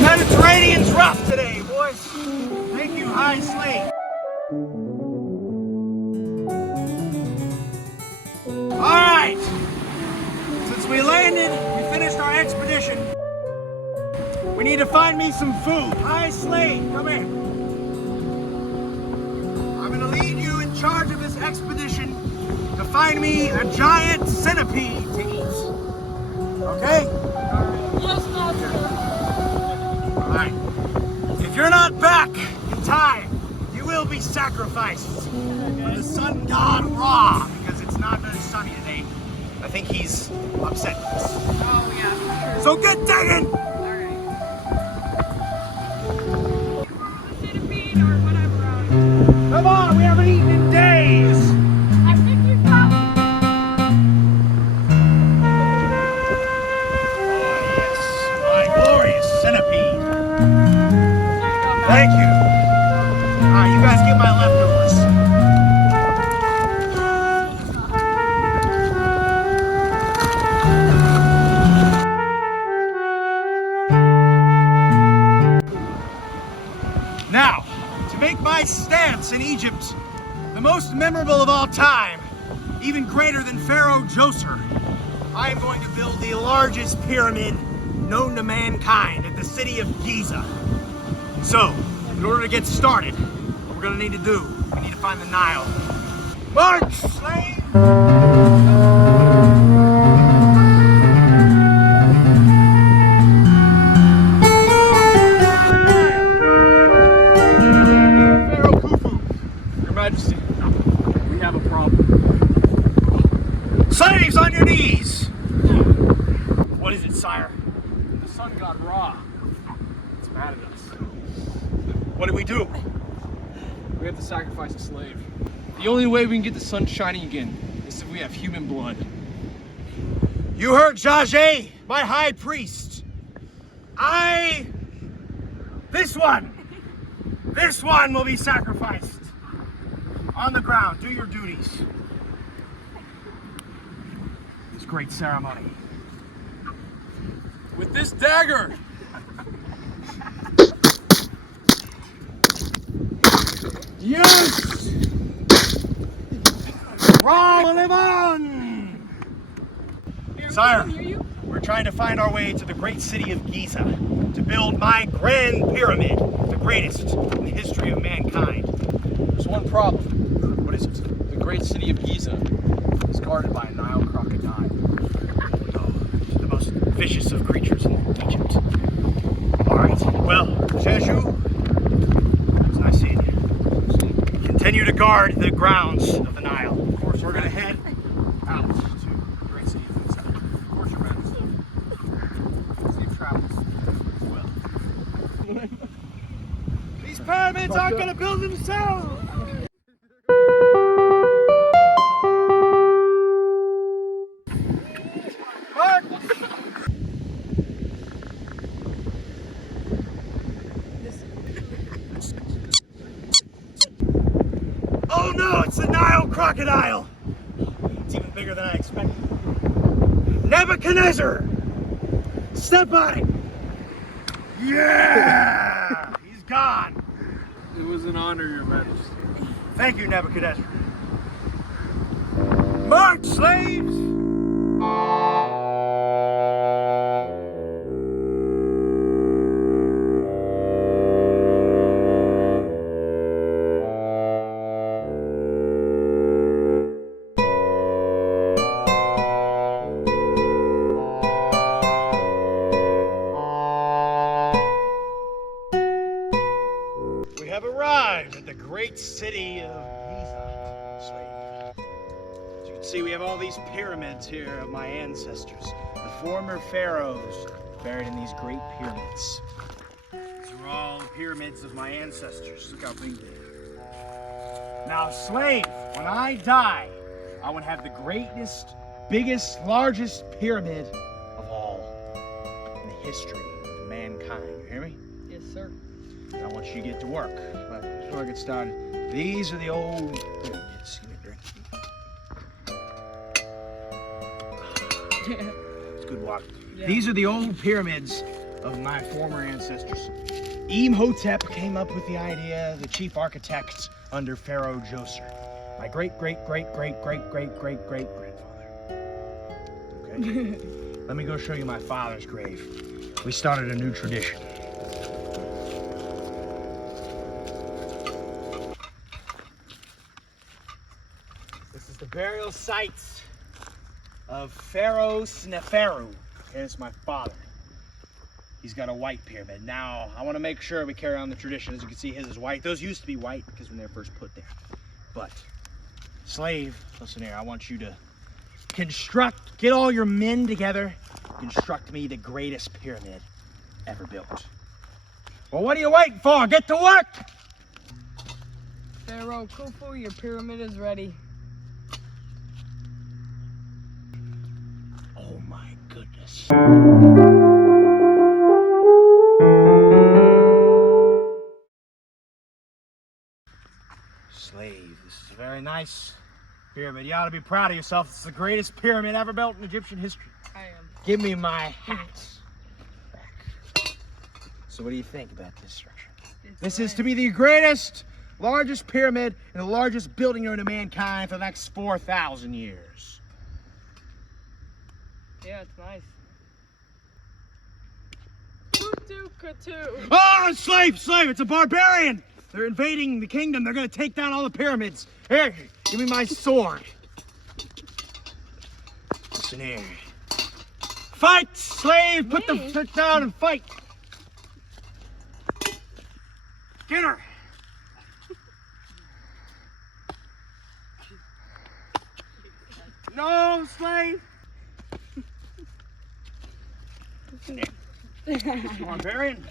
Mediterranean's rough today, boys. Thank you, High Slate. All right. Since we landed, we finished our expedition. We need to find me some food. High Slate, come here. I'm gonna lead you in charge of this expedition to find me a giant centipede to eat. Okay? Yes, Master. All right. If you're not back in time, you will be sacrificed for the sun god Ra, because it's not very sunny today. I think he's upset with us. Oh, yeah, for sure. So get digging! Alright. Centipede or whatever out of it. Come on, we haven't eaten in days! I think you got me. Oh, yes, my glorious centipede. Thank you. All right, you guys get my leftovers. Now, to make my stance in Egypt the most memorable of all time, even greater than Pharaoh Djoser, I am going to build the largest pyramid known to mankind at the city of Giza. So, in order to get started, what we're gonna need to do, we need to find the Nile. March, slave! Pharaoh Khufu, Your Majesty, we have a problem. Slaves on your knees! What is it, sire? The sun god Ra. It's mad at us. What did we do? We have to sacrifice a slave. The only way we can get the sun shining again is if we have human blood. You heard Jajé, my high priest. This one will be sacrificed. On the ground, do your duties. This great ceremony. With this dagger! Yes! Ra live on! Sire, we're trying to find our way to the great city of Giza to build my grand pyramid, the greatest in the history of mankind. There's one problem. What is it? The great city of Giza is guarded by a Nile crocodile. Oh, the most vicious of creatures in Egypt. All right, well, Jeju, it was nice seeing you. Continue to guard the grounds of the Nile. Of course, we're gonna head out to the great city of Giza. Of course, Your Majesty. Safe travels as well. These pyramids aren't gonna build themselves! Mark! Oh no, it's the Nile crocodile! It's even bigger than I expected. Nebuchadnezzar! Step on it! Yeah! He's gone! It was an honor, Your Majesty. Thank you, Nebuchadnezzar. March, slaves! We have arrived at the great city of Giza, slave. As you can see, we have all these pyramids here of my ancestors, the former pharaohs buried in these great pyramids. These are all the pyramids of my ancestors. Look how big they are. Now, slave, when I die, I want to have the greatest, biggest, largest pyramid of all in the history of mankind. You hear me? Yes, sir. I want you to get to work. But before I get started, these are the old pyramids. Give me a drink. It's good water. Yeah. These are the old pyramids of my former ancestors. Imhotep came up with the idea, the chief architect under Pharaoh Djoser, my great-great-great-great-great-great-great-grandfather. Okay? Let me go show you my father's grave. We started a new tradition. This is the burial sites of Pharaoh Sneferu. Here's my father. He's got a white pyramid. Now, I want to make sure we carry on the tradition. As you can see, his is white. Those used to be white because when they were first put there. But, slave, listen here. I want you to get all your men together, construct me the greatest pyramid ever built. Well, what are you waiting for? Get to work! Pharaoh Khufu, your pyramid is ready. Oh my goodness. Slave, this is a very nice pyramid. You ought to be proud of yourself. It's the greatest pyramid ever built in Egyptian history. I am. Give me my hat back. So what do you think about this structure? This is to be the greatest, largest pyramid and the largest building known to mankind for the next 4,000 years. Yeah, it's nice. Kutu. Oh, slave! It's a barbarian! They're invading the kingdom. They're gonna take down all the pyramids. Here, give me my sword. Listen here. Fight, slave! Put the foot down and fight. Get her! No, slave! Barbarian.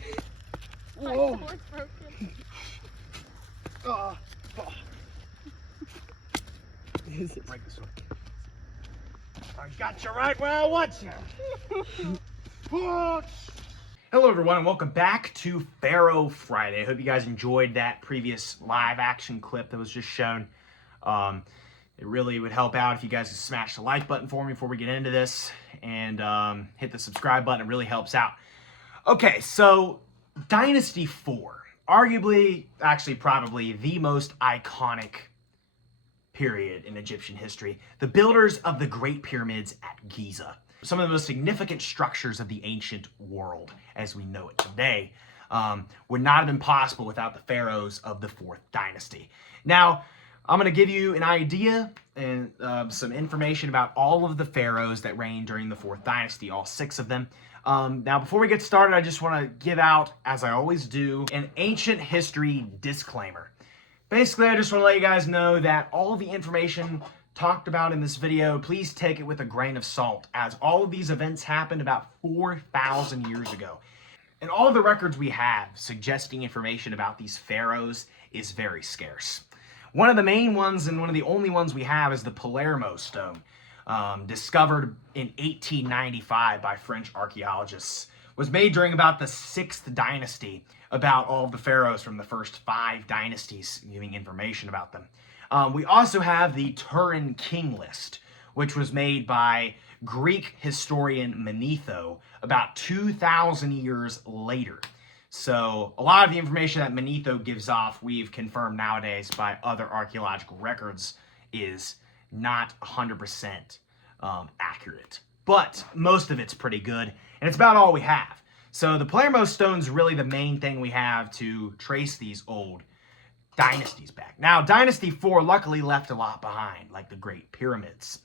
Whoa. My sword's broken. Break the sword. I got you right where I want you. Hello everyone and welcome back to Pharoah Phriday. I hope you guys enjoyed that previous live action clip that was just shown. It really would help out if you guys could smash the like button for me before we get into this and hit the subscribe button. It really helps out. Okay, so Dynasty 4, arguably, actually probably the most iconic period in Egyptian history. The builders of the Great Pyramids at Giza. Some of the most significant structures of the ancient world as we know it today would not have been possible without the pharaohs of the 4th dynasty. Now, I'm going to give you an idea and some information about all of the pharaohs that reigned during the 4th dynasty, all 6 of them. Now, before we get started, I just want to give out, as I always do, an ancient history disclaimer. Basically, I just want to let you guys know that all of the information talked about in this video, please take it with a grain of salt, as all of these events happened about 4,000 years ago. And all of the records we have suggesting information about these pharaohs is very scarce. One of the main ones and one of the only ones we have is the Palermo stone, discovered in 1895 by French archaeologists. Was made during about the 6th dynasty, about all of the pharaohs from the first 5 dynasties, giving information about them. We also have the Turin King List, which was made by Greek historian Manetho about 2,000 years later. So a lot of the information that Manetho gives off, we've confirmed nowadays by other archaeological records, is not 100% accurate. But most of it's pretty good, and it's about all we have. So the Palermo stone's really the main thing we have to trace these old dynasties back. Now, Dynasty 4 luckily left a lot behind, like the Great Pyramids.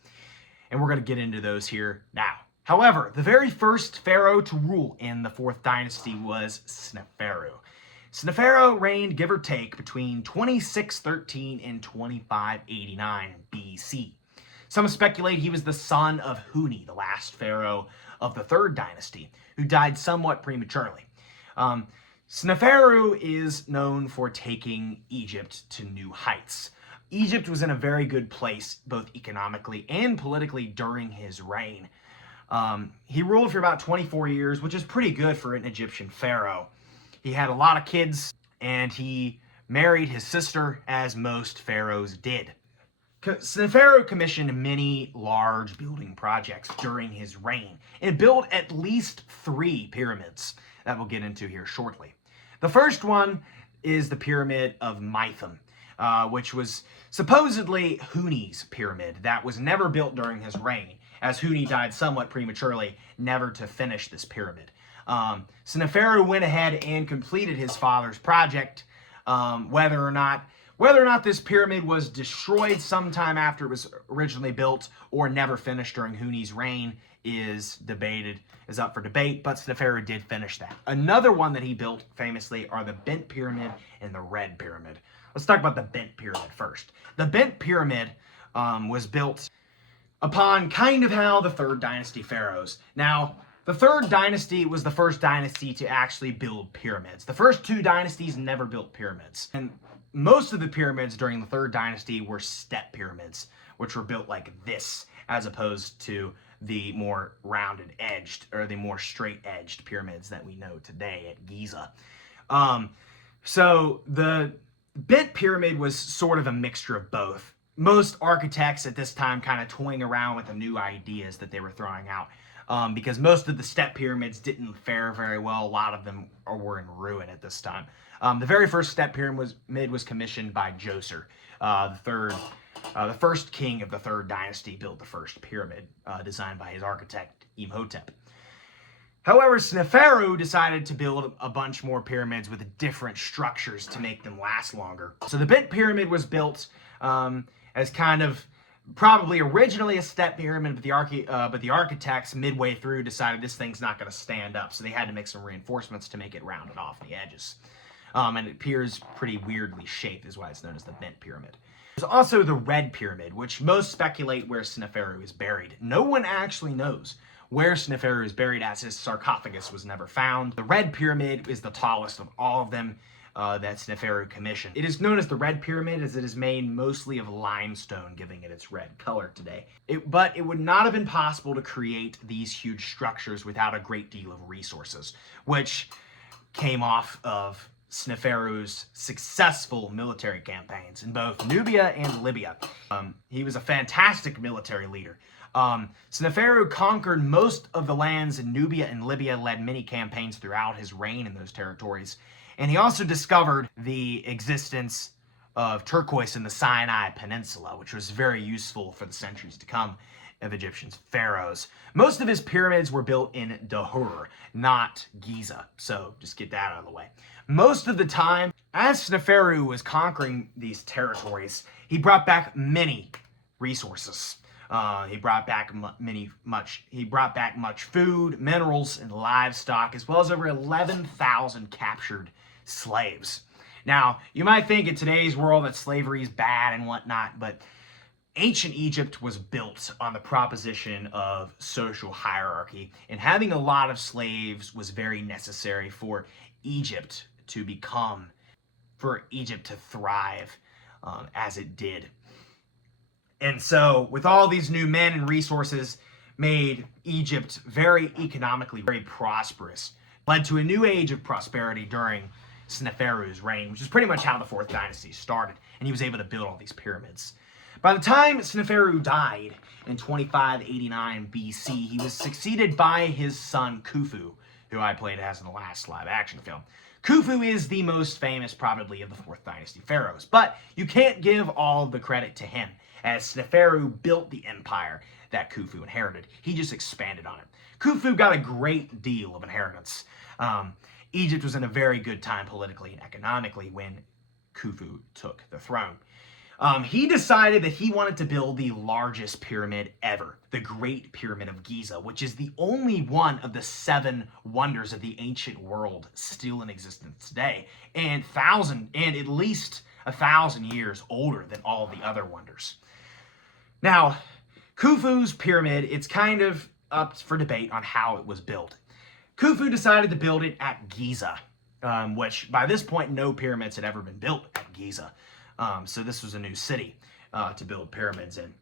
And we're going to get into those here now. However, the very first pharaoh to rule in the 4th dynasty was Sneferu. Sneferu reigned, give or take, between 2613 and 2589 BC. Some speculate he was the son of Huni, the last pharaoh of the 3rd dynasty, who died somewhat prematurely. Sneferu is known for taking Egypt to new heights. Egypt was in a very good place, both economically and politically, during his reign. He ruled for about 24 years, which is pretty good for an Egyptian pharaoh. He had a lot of kids, and he married his sister, as most pharaohs did. Sneferu commissioned many large building projects during his reign and built at least 3 pyramids that we'll get into here shortly. The first one is the Pyramid of Mytham, which was supposedly Huni's pyramid that was never built during his reign, as Huni died somewhat prematurely, never to finish this pyramid. Sneferu went ahead and completed his father's project. Whether or not this pyramid was destroyed sometime after it was originally built or never finished during Huni's reign is up for debate, but Sneferu did finish that. Another one that he built famously are the Bent Pyramid and the Red Pyramid. Let's talk about the Bent Pyramid first. The Bent Pyramid was built upon kind of how the Third Dynasty pharaohs. Now, the Third Dynasty was the first dynasty to actually build pyramids. The first 2 dynasties never built pyramids. And most of the pyramids during the Third Dynasty were step pyramids, which were built like this, as opposed to the more rounded edged, or the more straight edged pyramids that we know today at Giza. So the Bent Pyramid was sort of a mixture of both. Most architects at this time kind of toying around with the new ideas that they were throwing out. Because most of the step pyramids didn't fare very well. A lot of them were in ruin at this time. The very first step pyramid was commissioned by Djoser, the first king of the Third Dynasty. Built the first pyramid, designed by his architect Imhotep. However, Sneferu decided to build a bunch more pyramids with different structures to make them last longer. So the Bent Pyramid was built as kind of probably originally a step pyramid, but the architects midway through decided this thing's not going to stand up, so they had to make some reinforcements to make it rounded off the edges. And it appears pretty weirdly shaped, is why it's known as the Bent Pyramid. There's also the Red Pyramid, which most speculate where Sneferu is buried. No one actually knows where Sneferu is buried, as his sarcophagus was never found. The Red Pyramid is the tallest of all of them that Sneferu commissioned. It is known as the Red Pyramid as it is made mostly of limestone, giving it its red color today. But it would not have been possible to create these huge structures without a great deal of resources, which came off of Sneferu's successful military campaigns in both Nubia and Libya. He was a fantastic military leader. Sneferu conquered most of the lands in Nubia and Libya, led many campaigns throughout his reign in those territories. And he also discovered the existence of turquoise in the Sinai Peninsula, which was very useful for the centuries to come of Egyptian pharaohs. Most of his pyramids were built in Dahur, not Giza, so just get that out of the way. Most of the time, as Sneferu was conquering these territories, he brought back many resources. He brought back much food, minerals, and livestock, as well as over 11,000 captured slaves. Now, you might think in today's world that slavery is bad and whatnot, but ancient Egypt was built on the proposition of social hierarchy, and having a lot of slaves was very necessary for Egypt to thrive as it did. And so, with all these new men and resources, made Egypt very economically, very prosperous. Led to a new age of prosperity during Sneferu's reign, which is pretty much how the Fourth Dynasty started, and he was able to build all these pyramids. By the time Sneferu died in 2589 BC, he was succeeded by his son Khufu, who I played as in the last live-action film. Khufu is the most famous, probably, of the Fourth Dynasty pharaohs, but you can't give all the credit to him, as Sneferu built the empire that Khufu inherited. He just expanded on it. Khufu got a great deal of inheritance. Egypt was in a very good time politically and economically when Khufu took the throne. He decided that he wanted to build the largest pyramid ever, the Great Pyramid of Giza, which is the only one of the 7 wonders of the ancient world still in existence today, and at least 1,000 years older than all the other wonders. Now, Khufu's pyramid, it's kind of up for debate on how it was built. Khufu decided to build it at Giza, which by this point no pyramids had ever been built at Giza. So this was a new city to build pyramids in.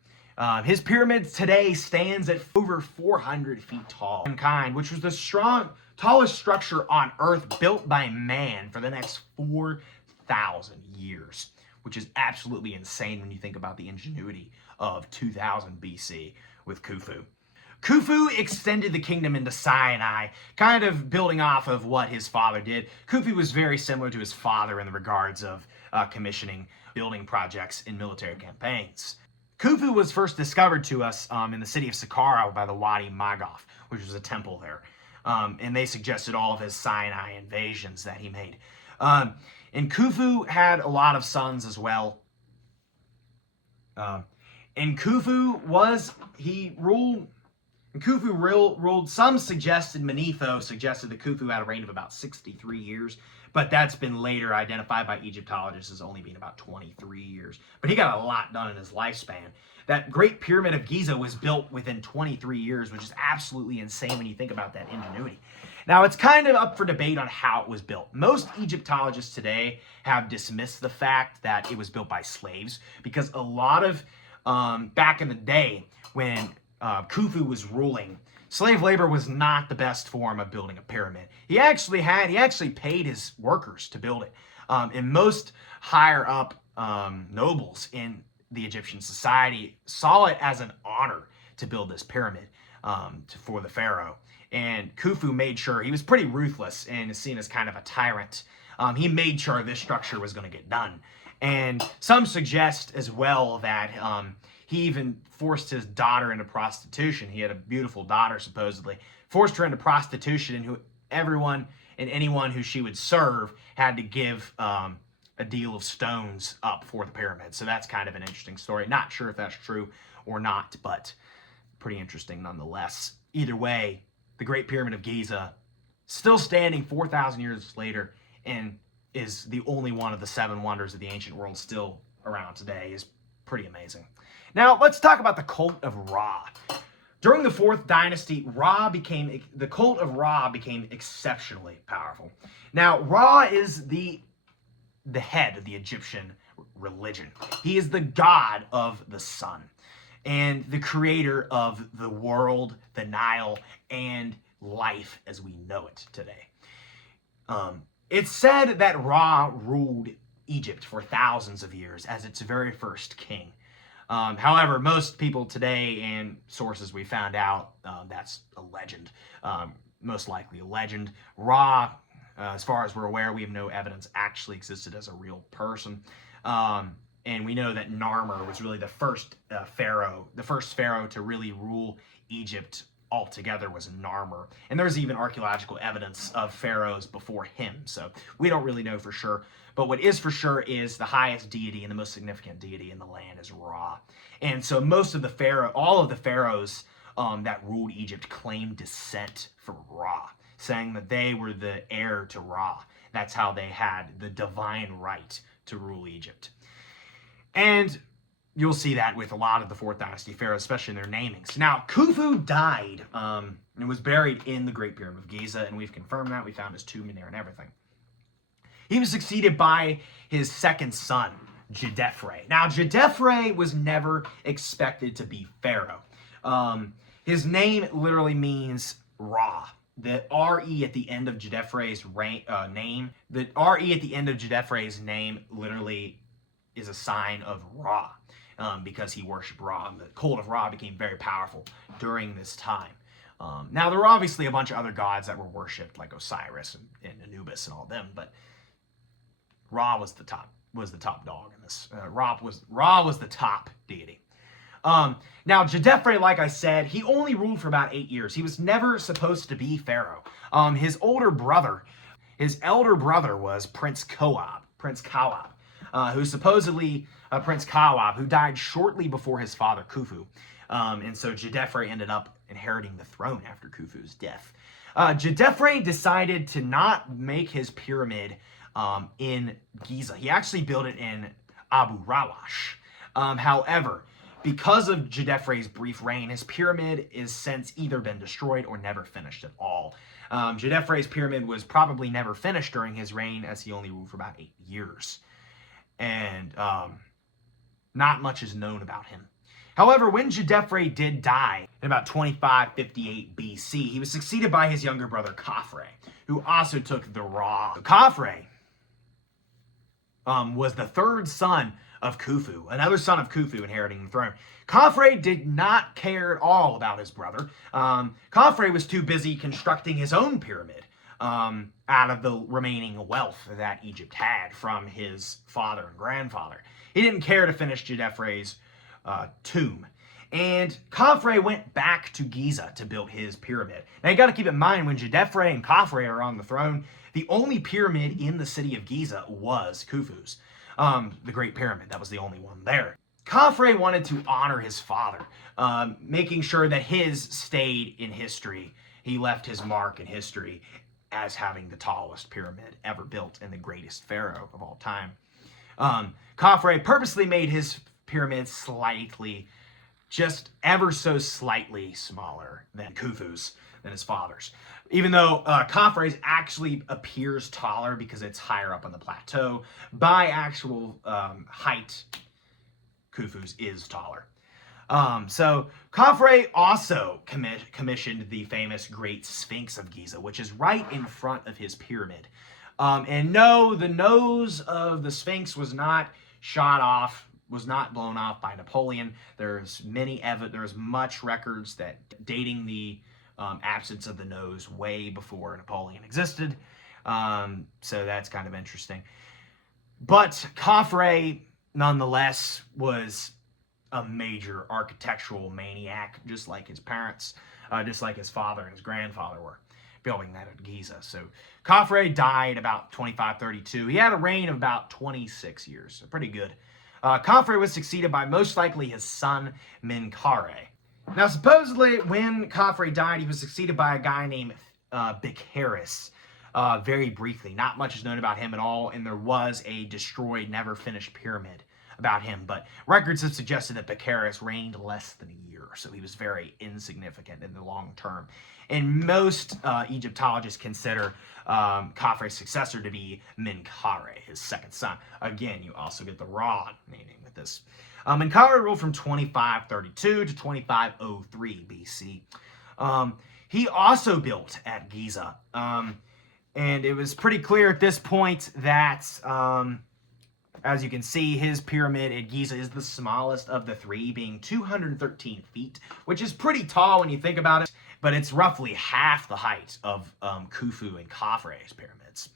His pyramid today stands at over 400 feet tall, which was the tallest structure on Earth built by man for the next 4,000 years, which is absolutely insane when you think about the ingenuity of 2000 BC with Khufu. Khufu extended the kingdom into Sinai, kind of building off of what his father did. Khufu was very similar to his father in the regards of commissioning building projects in military campaigns. Khufu was first discovered to us in the city of Saqqara by the Wadi Maghaf, which was a temple there. And they suggested all of his Sinai invasions that he made. And Khufu had a lot of sons as well. And Khufu ruled, some suggested, Manetho suggested that Khufu had a reign of about 63 years, but that's been later identified by Egyptologists as only being about 23 years. But he got a lot done in his lifespan. That Great Pyramid of Giza was built within 23 years, which is absolutely insane when you think about that ingenuity. Now, it's kind of up for debate on how it was built. Most Egyptologists today have dismissed the fact that it was built by slaves, because a lot of, back in the day, when Khufu was ruling, slave labor was not the best form of building a pyramid. He actually paid his workers to build it. And most higher up nobles in the Egyptian society saw it as an honor to build this pyramid for the pharaoh. And Khufu made sure, he was pretty ruthless and is seen as kind of a tyrant. He made sure this structure was going to get done. And some suggest as well that he even forced his daughter into prostitution. He had a beautiful daughter, supposedly. Forced her into prostitution, and everyone and anyone who she would serve had to give a deal of stones up for the pyramid. So that's kind of an interesting story. Not sure if that's true or not, but pretty interesting nonetheless. Either way, the Great Pyramid of Giza, still standing 4,000 years later, and is the only one of the 7 wonders of the ancient world still around today, is pretty amazing. Now, let's talk about the cult of Ra. During the 4th dynasty, the cult of Ra became exceptionally powerful. Now, Ra is the head of the Egyptian religion. He is the god of the sun and the creator of the world, the Nile, and life as we know it today. It's said that Ra ruled Egypt for thousands of years as its very first king. However, most people today and sources we found out, that's a legend, most likely a legend. Ra, as far as we're aware, we have no evidence actually existed as a real person. And we know that Narmer was really the first pharaoh to really rule Egypt altogether was Narmer. And there's even archaeological evidence of pharaohs before him. So we don't really know for sure. But what is for sure is the highest deity and the most significant deity in the land is Ra. And so all of the pharaohs that ruled Egypt claimed descent from Ra, saying that they were the heir to Ra. That's how they had the divine right to rule Egypt. And you'll see that with a lot of the 4th dynasty pharaohs, especially in their namings. Now, Khufu died and was buried in the Great Pyramid of Giza, and we've confirmed that. We found his tomb in there and everything. He was succeeded by his second son, Djedefre. Now, Djedefre was never expected to be pharaoh. His name literally means Ra. The R-E at the end of Djedefre's name literally is a sign of Ra, because he worshipped Ra. And the cult of Ra became very powerful during this time. Now, there were obviously a bunch of other gods that were worshipped, like Osiris and Anubis and all them, but Ra was the top dog in this. Ra was the top deity. Now, Djedefre, like I said, he only ruled for about 8 years. He was never supposed to be pharaoh. His elder brother was Prince Kawab, who died shortly before his father Khufu. And so Djedefre ended up inheriting the throne after Khufu's death. Djedefre decided to not make his pyramid in Giza. He actually built it in Abu Rawash. However, because of Djedefre's brief reign, his pyramid is since either been destroyed or never finished at all. Djedefre's pyramid was probably never finished during his reign, as he only ruled for about 8 years. And not much is known about him. However, when Djedefre did die in about 2558 BC, he was succeeded by his younger brother Khafre, who also took the Ra. Khafre was the third son of Khufu, another son of Khufu inheriting the throne. Khafre did not care at all about his brother. Khafre was too busy constructing his own pyramid out of the remaining wealth that Egypt had from his father and grandfather. He didn't care to finish Djedefre's tomb. And Khafre went back to Giza to build his pyramid. Now you got to keep in mind, when Djedefre and Khafre are on the throne, the only pyramid in the city of Giza was Khufu's. The Great Pyramid, that was the only one there. Khafre wanted to honor his father, making sure that his stayed in history. He left his mark in history as having the tallest pyramid ever built and the greatest pharaoh of all time. Khafre purposely made his pyramid slightly, just ever so slightly smaller than Khufu's, than his father's. Even though Khafre's actually appears taller because it's higher up on the plateau, by actual height, Khufu's is taller. So Khafre also commissioned the famous Great Sphinx of Giza, which is right in front of his pyramid. And no, the nose of the Sphinx was not shot off, was not blown off by Napoleon. There's much records that dating the absence of the nose way before Napoleon existed. So that's kind of interesting. But Khafre, nonetheless, was a major architectural maniac, just like his parents, just like his father and his grandfather were building that at Giza. So Khafre died about 2532. He had a reign of about 26 years, so pretty good. Khafre was succeeded by most likely his son Menkaure. Now, supposedly, when Khafre died, he was succeeded by a guy named Bikharis. Very briefly, not much is known about him at all, and there was a destroyed, never finished pyramid about him, but records have suggested that Bikharis reigned less than a year, so he was very insignificant in the long term. And most Egyptologists consider Khafre's successor to be Menkaure, his second son. Again, you also get the Ra naming with this. Menkaure ruled from 2532 to 2503 BC. He also built at Giza, and it was pretty clear at this point that, as you can see, his pyramid at Giza is the smallest of the three, being 213 feet, which is pretty tall when you think about it, but it's roughly half the height of Khufu and Khafre's pyramids,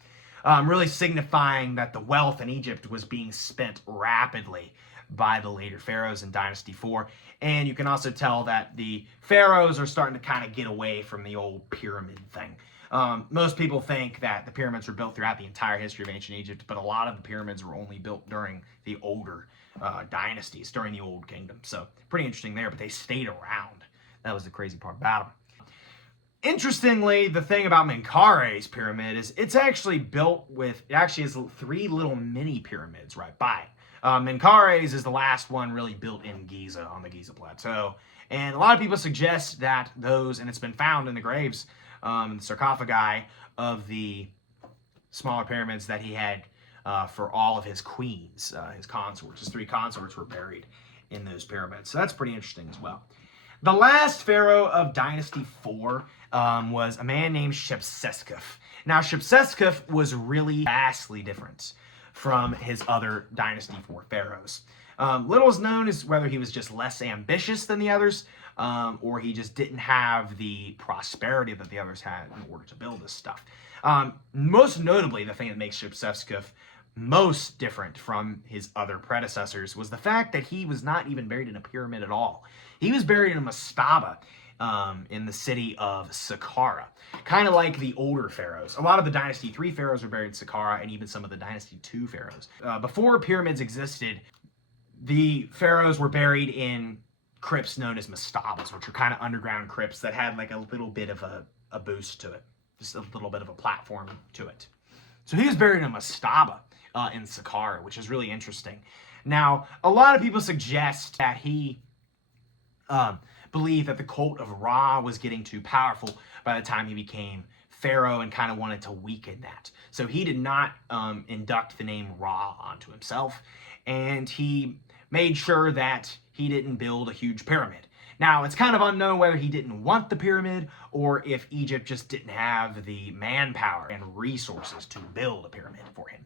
really signifying that the wealth in Egypt was being spent rapidly by the later pharaohs in Dynasty 4. And you can also tell that the pharaohs are starting to kind of get away from the old pyramid thing. Most people think that the pyramids were built throughout the entire history of ancient Egypt, but a lot of the pyramids were only built during the older dynasties, during the Old Kingdom. So pretty interesting there, but they stayed around. That was the crazy part about them. Interestingly, the thing about Menkaure's pyramid is it actually has three little mini pyramids right by it. Menkaure's is the last one really built in Giza, on the Giza Plateau. And a lot of people suggest that those, and it's been found in the graves, the sarcophagi of the smaller pyramids that he had for all of his queens, his consorts. His three consorts were buried in those pyramids. So that's pretty interesting as well. The last pharaoh of Dynasty 4 was a man named Shepseskaf. Now, Shepseskaf was really vastly different from his other Dynasty 4 pharaohs. Little is known as whether he was just less ambitious than the others, or he just didn't have the prosperity that the others had in order to build this stuff. Most notably, the thing that makes Shepseskaf most different from his other predecessors was the fact that he was not even buried in a pyramid at all. He was buried in a mastaba in the city of Saqqara, kind of like the older pharaohs. A lot of the Dynasty 3 pharaohs were buried in Saqqara, and even some of the Dynasty 2 pharaohs. Before pyramids existed, the pharaohs were buried in crypts known as mastabas, which are kind of underground crypts that had like a little bit of a boost to it, just a little bit of a platform to it. So he was buried in a mastaba in Saqqara, which is really interesting. Now, a lot of people suggest that he believed that the cult of Ra was getting too powerful by the time he became pharaoh and kind of wanted to weaken that. So he did not induct the name Ra onto himself, and he made sure that he didn't build a huge pyramid. Now, it's kind of unknown whether he didn't want the pyramid or if Egypt just didn't have the manpower and resources to build a pyramid for him.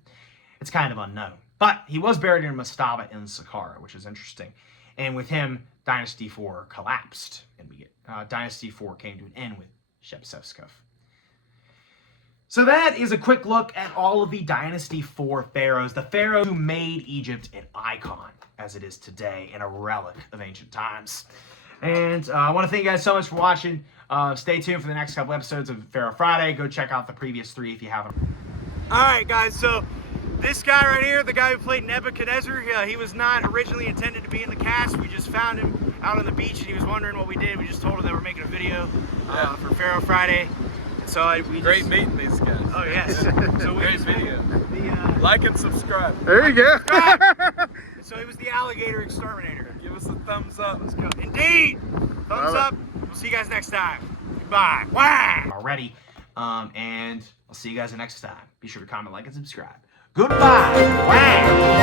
It's kind of unknown. But he was buried in a mastaba in Saqqara, which is interesting. And with him, Dynasty 4 collapsed, and we get Dynasty 4 came to an end with Shepseskaf. So that is a quick look at all of the Dynasty 4 pharaohs, the pharaohs who made Egypt an icon as it is today and a relic of ancient times. And I want to thank you guys so much for watching. Stay tuned for the next couple episodes of Pharoah Phriday. Go check out the previous 3 if you haven't. All right, guys, so this guy right here, the guy who played Nebuchadnezzar, he was not originally intended to be in the cast. We just found him out on the beach, and he was wondering what we did. We just told him that we're making a video for Pharoah Phriday. So Great meeting these guys. Oh, yes. So we Great video. Like and subscribe. There you go. So he was the alligator exterminator. Give us a thumbs up. Let's go. Indeed. Thumbs up. We'll see you guys next time. Goodbye. Wow. Already. And I'll see you guys next time. Be sure to comment, like, and subscribe. Goodbye. Wow.